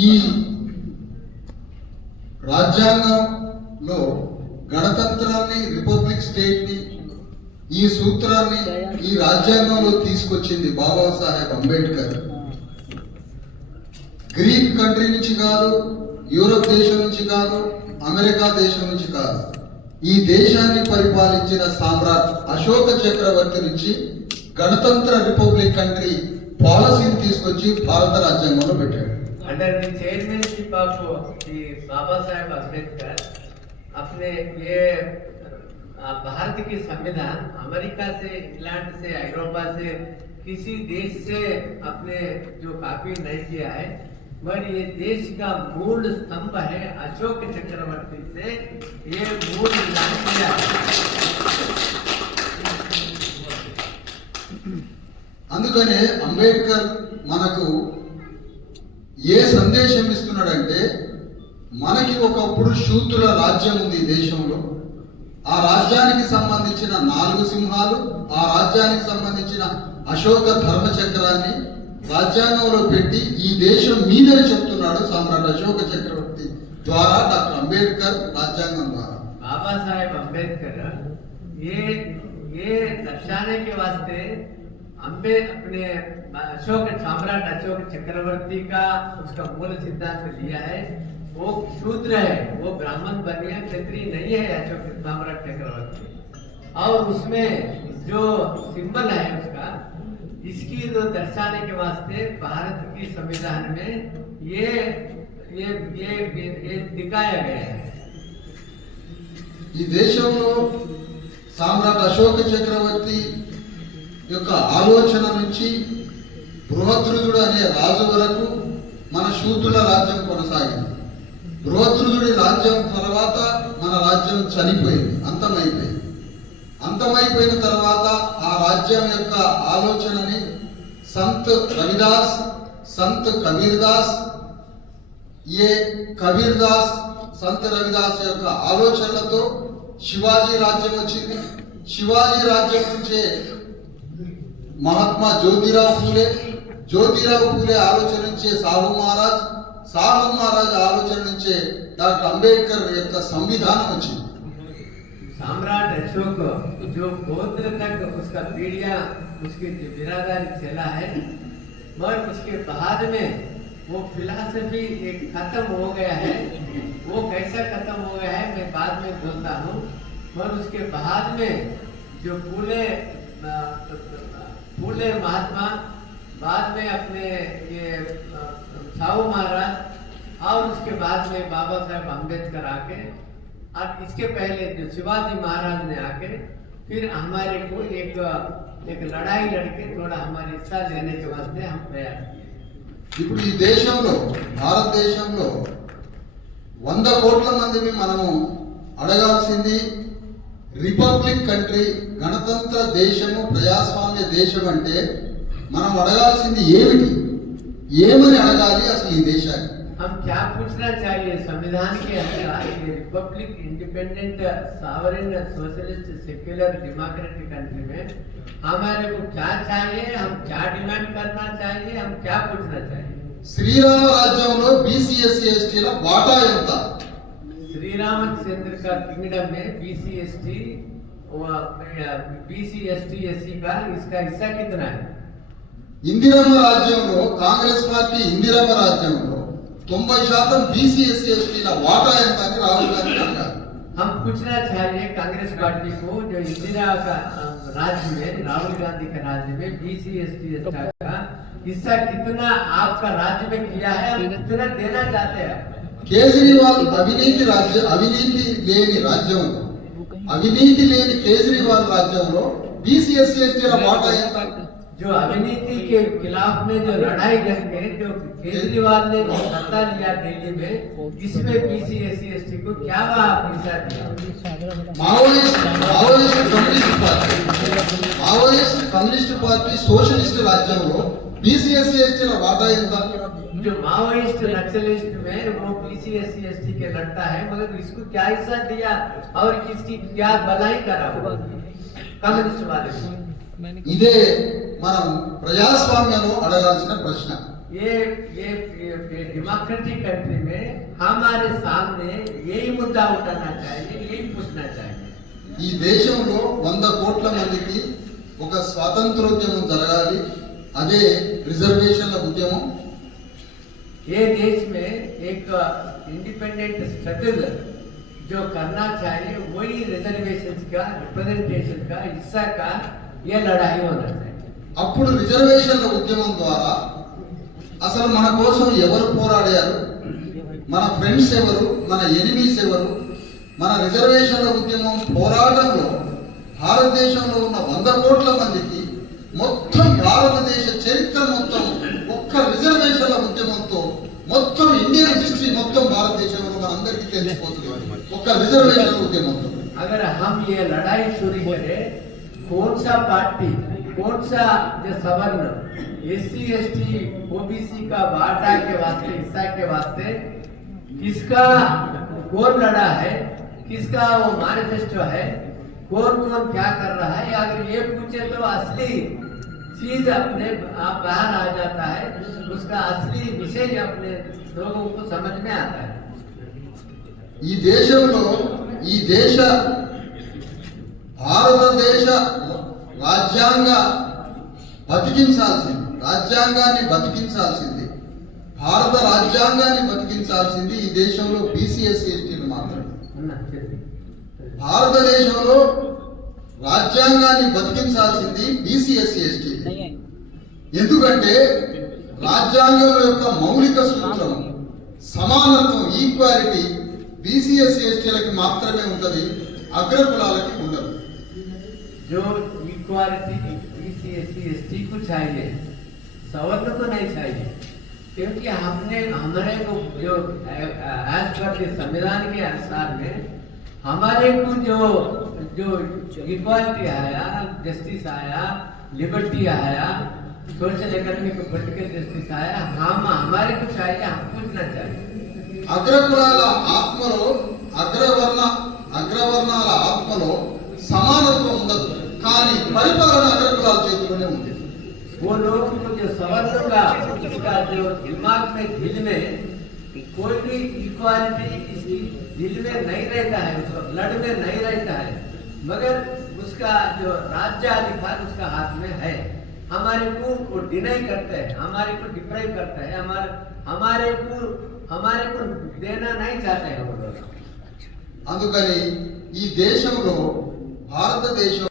ఈ రాజ్యాంగంలో గణతంత్రాన్ని రిపబ్లిక్ స్టేట్ని ఈ సూత్రాన్ని ఈ రాజ్యాంగంలో తీసుకొచ్చింది బాబా సాహెబ్ అంబేద్కర్. గ్రీక్ కంట్రీ నుంచి కాదు యూరోప్ దేశం నుంచి కాదు అమెరికా దేశం నుంచి కాదు. ఈ దేశాన్ని పరిపాలించిన సామ్రాట్ అశోక చక్రవర్తి నుంచి గణతంత్ర రిపబ్లిక్ కంట్రీ పాలసీని తీసుకొచ్చి భారత రాజ్యాంగంలో పెట్టాడు. under the chairmanship of Baba Saheb Ambedkar अपने ये अ, भारत की संविधान अमेरिका से इंग्लैंड से यूरोपा से किसी देश से अपने जो कॉपी नहीं किया है मगर ये देश का मूल स्तंभ है अशोक चक्रवर्ती से ये मूल मिलान किया అందుకనే అంబేద్కర్ మనకు ఏ సందేశం ఇస్తున్నాడంటే మనకి ఒకప్పుడు శూద్రుల రాజ్యం ఉంది ఈ దేశంలో. ఆ రాజ్యానికి సంబంధించిన నాలుగు సింహాలు ఆ రాజ్యానికి సంబంధించిన అశోక ధర్మచక్రాన్ని రాజ్యాంగంలో పెట్టి ఈ దేశం మీదని చెప్తున్నాడు సమ్రాట్ అశోక చక్రవర్తి ద్వారా డాక్టర్ అంబేద్కర్ రాజ్యాంగం ద్వారా. బాబాసాహెబ్ అంబేద్కర్ ఏ ఏ లక్ష్యానికి వస్తే अम्बे अपने अशोक सम्राट अशोक चक्रवर्ती का उसका मूल सिद्धांत लिया है वो शूद्र है वो ब्राह्मण बनिया क्षत्रिय नहीं है अशोक सम्राट चक्रवर्ती और उसमें जो सिंबल है उसका इसकी जो दर्शाने के वास्ते भारत की संविधान में ये ये ये ये दिखाया गया है ఈ దేశంలో సామ్రాట్ అశోక చక్రవర్తి యొక్క ఆలోచన నుంచి బృహద్రుజుడు అనే రాజు వరకు మన శూద్రుల రాజ్యం కొనసాగింది. బృహద్రుజుడి రాజ్యం తర్వాత మన రాజ్యం చనిపోయింది అంతమైపోయింది. అంతమైపోయిన తర్వాత ఆ రాజ్యం యొక్క ఆలోచనని సంత్ రవిదాస్ సంత్ కబీర్దాస్ ఏ కబీర్ దాస్ రవిదాస్ యొక్క ఆలోచనలతో శివాజీ రాజ్యం వచ్చింది. శివాజీ రాజ్యం నుంచే మహాత్మా జ్యోతిరావు పూలే జ్యోతిరావు పూలే ఆలోచన నుంచే సాహు మహారాజ్ సాహు మహారాజ్ ఆలోచన నుంచే డాక్టర్ అంబేద్కర్ యొక్క సంవిధానం వచ్చింది सम्राट अशोक जो गोत्र तक उसका पीढ़िया उसकी जो बिरादरी चला है मगर उसके बाद में वो फिलासफी एक खत्म हो गया है वो कैसा खत्म हो गया है मैं बाद में बोलता हूँ मगर उसके बाद में जो फूले अ, फूले महात्मा बाद में अपने ये अ, साहू महाराज और उसके बाद में बाबा साहेब अम्बेडकर आके और इसके पहले जो शिवाजी महाराज ने आके फिर हमारे को एक एक लड़ाई लड़के थोड़ा हमारे हिस्सा लेने के वास्ते हम तैयार किए ఇప్పుడు ఈ దేశంలో భారతదేశంలో వంద కోట్ల మందిని మనము అడగాల్సింది రిపబ్లిక్ కంట్రీ గణతంత్ర దేశము ప్రజాస్వామ్య దేశం అంటే మనం అడగాల్సింది ఏమిటి ఏమని అడగాలి అసలు ఈ దేశాన్ని हम क्या पूछना चाहिए संविधान के अनुसार ये republic independent sovereign socialist secular democratic country में हमारे को क्या चाहिए हम क्या डिमांड करना चाहिए हम क्या पूछना चाहिए శ్రీరామ రాజ్యంలో బీసీఎస్సీ ఎస్టీల వాటా ఎంత श्री रामचंद्र का किंगडम में BC S T BC S T S C का इसका हिस्सा कितना है ఇందిరమ్మ రాజ్యంలో కాంగ్రెస్ పార్టీ ఇందిరమ్మ రాజ్యంలో తొంభై శాతం బీసీఎస్సీ ఎస్టీల వాటా ఎంత అని రాహుల్ గాంధీ అడిగారు हम पूछना चाहिए कांग्रेस पार्टी को जो इंदिरा का अ, राज्य में राहुल गांधी के राज्य में बीसी एस टी का हिस्सा कितना आपका राज्य में किया है हम कितना देना चाहते हैं కేజ్రీవాల్ అవినీతి రాజ్య అవినీతి లేని రాజ్యంలో అవినీతి లేని కేజ్రీవాల్ రాజ్యంలో బీసీఎస్సీ ఎస్టీల వాటా ఎంత जो अविनीति के खिलाफ में जो लड़ाई करके जो केजरीवाल ने जो सत्ता लिया दिल्ली में इसमें BC S C S T को क्या वहाँ हिस्सा दिया Maoist Maoist communist party Maoist communist party socialist రాజ్యంలో బీసీఎస్సీ ఎస్టీల వాటా ఎంత जो माओइस्ट नक्सलिस्ट में वो BC S C S T के लड़ता है मगर इसको क्या हिस्सा दिया और किसकी क्या भलाई करा वो कम्युनिस्ट वाले ने। ఇదే మనం ప్రజాస్వామ్యంలో అడగాల్సిన ప్రశ్న ये ये, ये डेमोक्रेटिक कंट्री में हमारे सामने यही मुद्दा उठाना चाहिए यही पूछना चाहिए ఈ దేశంలో వంద కోట్ల మందికి ఒక స్వాతంత్రోద్యమం జరగాలి అదే రిజర్వేషన్ల ఉద్యమం ये देश में एक इंडिपेंडेंट स्ट्रगल जो करना चाहिए वही रिजर्वेशन का रिप्रेजेंटेशन का हिस्सा का ये लड़ाई होना चाहिए అప్పుడు రిజర్వేషన్ల ఉద్యమం ద్వారా అసలు మన కోసం ఎవరు పోరాడారు మన ఫ్రెండ్స్ ఎవరు మన ఎనిమీస్ ఎవరు మన రిజర్వేషన్ల ఉద్యమం పోరాటంలో భారతదేశంలో ఉన్న వంద కోట్ల మందికి हम ये लड़ाई शुरू करें कौन सा पार्टी कौन सा जो सवर्ण S C S T OBC का वाटा के वास्ते हिस्सा के वास्ते किसका कौन लड़ा है किसका वो मैनिफेस्टो है कौन कौन क्या कर रहा है अगर ये पूछे तो असली चीज अपने आप बाहर आ जाता है उसका असली विषय अपने लोगों को समझ में आता है ఈ దేశంలో ఈ దేశ భారతదేశ రాజ్యాంగ బతికించాల్సింది. రాజ్యాంగాన్ని బతికించాల్సింది. భారత రాజ్యాంగాన్ని బతికించాల్సింది ఈ దేశంలో బీసీఎస్సీ ఎస్టీలు మాత్రమే. భారతదేశంలో రాజ్యాంగాన్ని బతికించాల్సింది బీసీఎస్సీ ఎస్టీ ఎందుకంటే రాజ్యాంగం యొక్క మౌలిక సూత్రం సమానత్వం ఈక్వాలిటీ బీసీఎస్సీ ఎస్టీలకి మాత్రమే ఉంటుంది అగ్రకులాలకి ఉండదు. जो equality C S C S T को चाहिए सवर्ण को नहीं चाहिए क्योंकि हमने हमारे को जो एज पर के संविधान के अनुसार में हमारे को जो जो इक्वालिटी आया जस्टिस आया लिबर्टी आया सोशल इकोनॉमिक पॉलिटिकल जस्टिस आया हम हमारे को चाहिए हम पूछना चाहिए అగ్రకులాల ఆత్మలో అగ్రవర్ణ అగ్రవర్ణాల ఆత్మలో సమానత్వం ఉండదు కానీ పరిపాలన అగ్రకులాల చేతిలోనే ఉంది वो लोग को जो सवर्ण का उसका जो दिमाग में दिल में कोई भी इक्वालिटी इसकी दिल में नहीं रहता है उसका ब्लड में नहीं रहता है मगर उसका जो राज्याधिकार उसका हाथ में है हमारे को वो डिनाई करते हैं हमारे को डिप्राइव करते हैं हमारे हमारे को हमारे को देना नहीं चाहते हैं वो लोग అందుకని ఈ దేశంలో భారతదేశం